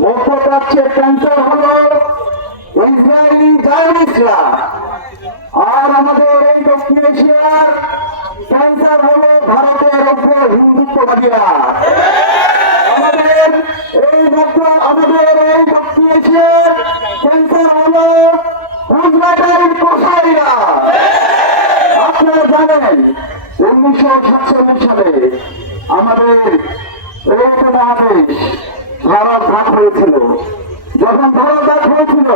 মধ্যপ্রাচ্যের ক্যান্সার হলো ইসরায়েলি জায়নিস্টরা, আর আমাদের এই দক্ষিণ এশিয়ার ক্যান্সার হলো ভারতের উপর হিন্দুত্ববাদীরা। আমাদের এই দক্ষিণ এশিয়ার ক্যান্সার হলো গুজরাটের কসাইরা। আপনারা জানেন 1947 সালে আমাদের এই মহাদেশ ভারত ভাগ হয়েছিল। যখন ভারত ভাগ হয়েছিল,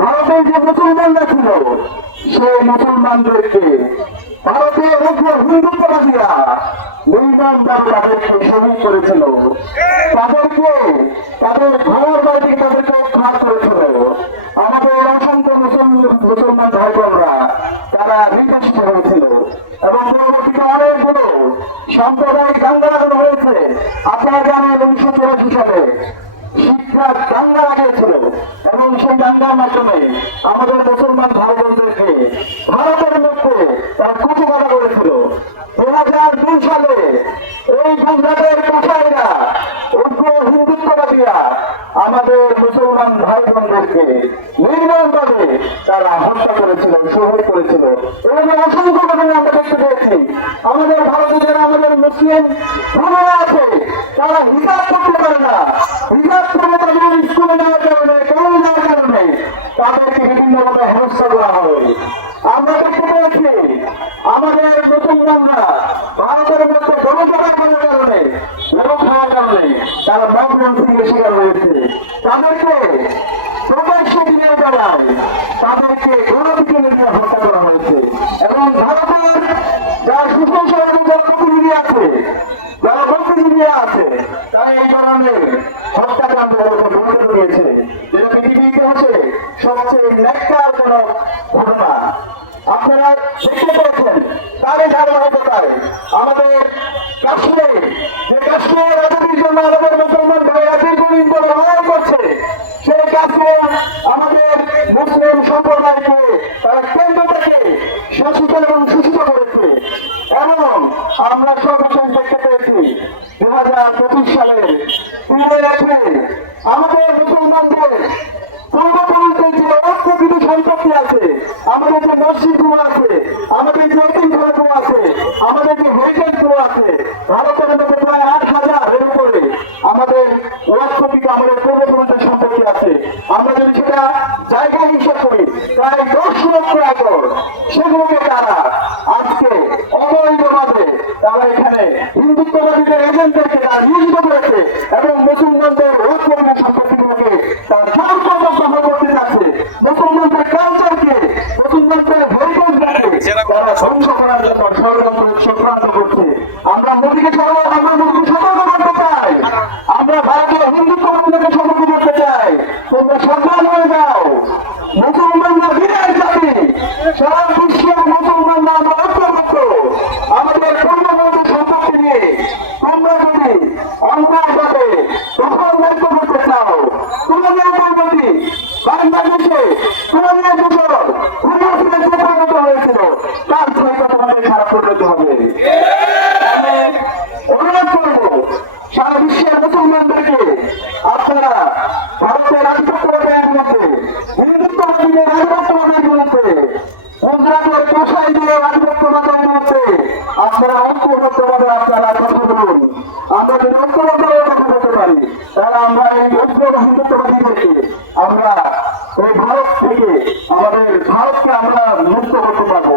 ভারতের যে মুসলমানরা ছিল সেই মুসলমানদেরকে ভারতের উপর হিন্দুত্ববাদীরা নির্মমভাবে তাদেরকে শহীদ করেছিল। তাদেরকে তাদের ঘর বাড়ি তাদেরকে উদ্ধার করেছিল। আমাদের অসংখ্য মুসলমান ভাই বোনরা তারা নির্দিষ্ট হয়েছিল এবং পরবর্তীতে অনেকগুলো সাম্প্রদায়িক দাঙ্গা লাগানো হয়েছে। আপনারা জানেন 1983 সালে শিক্ষার দাঙ্গা লাগিয়েছিল এবং সেই দাঙ্গার মাধ্যমে আমাদের মুসলমান ভাই বোনদেরকে ভারতের মধ্যে তারা কুচকাটা করেছিল। 2002 সালে এই গুজরাটের কসাইরা উগ্র হিন্দুত্ববাদীরা আমাদের মুসলমান ভাই বোনদেরকে নির্মমভাবে তারা হত্যা করেছিল, শহীদ করেছিল। এবং অসংখ্য ঘটনা আমরা দেখতে পেয়েছি। আমাদের ভারতে যারা আমাদের মুসলিম ভাইরা আছে তারা হিসাব করতে পারে না। হিসাব করে তাদের স্কুলে নেওয়ার কারণে, কেমন নেওয়ার কারণে তাদেরকে বিভিন্নভাবে হেনস্থা করা হয়। আমরা দেখতে পেয়েছি আমাদের মুসলমানরা ভারতের মধ্যে গণসভা করার কারণে, লোক হওয়ার কারণে তারা মগবন্থীকে শিকার হয়েছে। তাদেরকে প্রকাশ্যে দিয়ে যাওয়ায় তাদেরকে গণপিকে হত্যা করা হয়েছে। এবং ভারতের যারা সুশাসন প্রতিনিধি আছে, যারা প্রতিনিধিরা আছে, তারা এই ধরনের হত্যাকাণ্ডগুলোকে বন্ধ দিয়েছে। যেটা পৃথিবীর ইতিহাসে সবচেয়ে ন্যাক্কারজনক ঘটনা। আপনারা দেখতে পেয়েছেন তারই ধারাবাহিকতায় আমাদের কাশ্মীরে, যে কাশ্মীর আজাদির জন্য আমাদের মুসলমান ভাইরা দীর্ঘদিন ধরে লড়াই করছে, সেই কাশ্মীর আমাদের মুসলিম সম্প্রদায়কে তারা কেন্দ্র থেকে শাসিত এবং শোষিত করেছে। এবং আমরা সর্বশেষ দেখতে পেয়েছি 2025 সালে 3 এপ্রিল আমাদের মুসলমানদের পূর্বপুরুষদের যে অর্থকৃত সম্পত্তি আছে, আমাদের যে মসজিদগুলো আছে, আমাদের যে এতিমখানাগুলো আছে, আমাদের যে হেরিটেজগুলো আছে, ভারতের মধ্যে প্রায় 8,000-এর উপরে আমাদের অর্থকৃত আমাদের পূর্বপুরুষদের সম্পত্তি আছে। আমরা যদি সেটা জায়গা হিসাব করি প্রায় 10 লক্ষ একর, সেগুলোকে তারা আজকে অবৈধভাবে তারা এখানে হিন্দুত্ববাদীদের এজেন্টদেরকে তারা নিয়োজিত করেছে এবং মুসলমানদের অর্থনীতি সম্পত্তিগুলোকে তার করতে যাচ্ছে। মুসলমানদের কালচারকে, মুসলমানদের হেরিটেজকে তারা ধ্বংস করার জন্য চক্রান্ত করছে। আমরা মোদীকে সতর্ক করতে চাই। আমরা ভারতীয় হিন্দুত্ববাদীদেরকে সতর্ক করতে চাই। তোমরা সাবধান হয়ে যাও। মুসলমানরা বিরাট জাতি, সারা বিশ্বের মুসলমানরা আমরা ঐক্যবদ্ধ। আমাদের পূর্ণবর্তী সম্পত্তি নিয়ে তোমরা যদি অন্যায়ভাবে দখল দায়িত্ব করতে চাও, তোমাদের পদ্ধতি বাংলাদেশে তোমাদের দুজন পরিবর্তনের যে পরিণত হয়েছিল তার সহিত তোমাদের খারাপ পরিণত হবে। আমি অনুরোধ করব সারা বিশ্বের মুসলমানদেরকে, আপনারা ভারতের আধিপত্যবাদের মধ্যে, হিন্দুত্ববাদীদের আধিপত্যবাদের মধ্যে, গুজরাটের কসাই দিয়ে আধিপত্যবাদের মধ্যে আপনারা ঐক্যবদ্ধভাবে আপনারা কথা বলুন। আমরা যদি ঐক্যবদ্ধভাবে কথা বলতে পারি তাহলে আমরা এই ঐক্য হিন্দুত্ববাদীদেরকে আমরা এই ভারত থেকে, আমাদের ভারতকে আমরা মুক্ত করতে পারবো।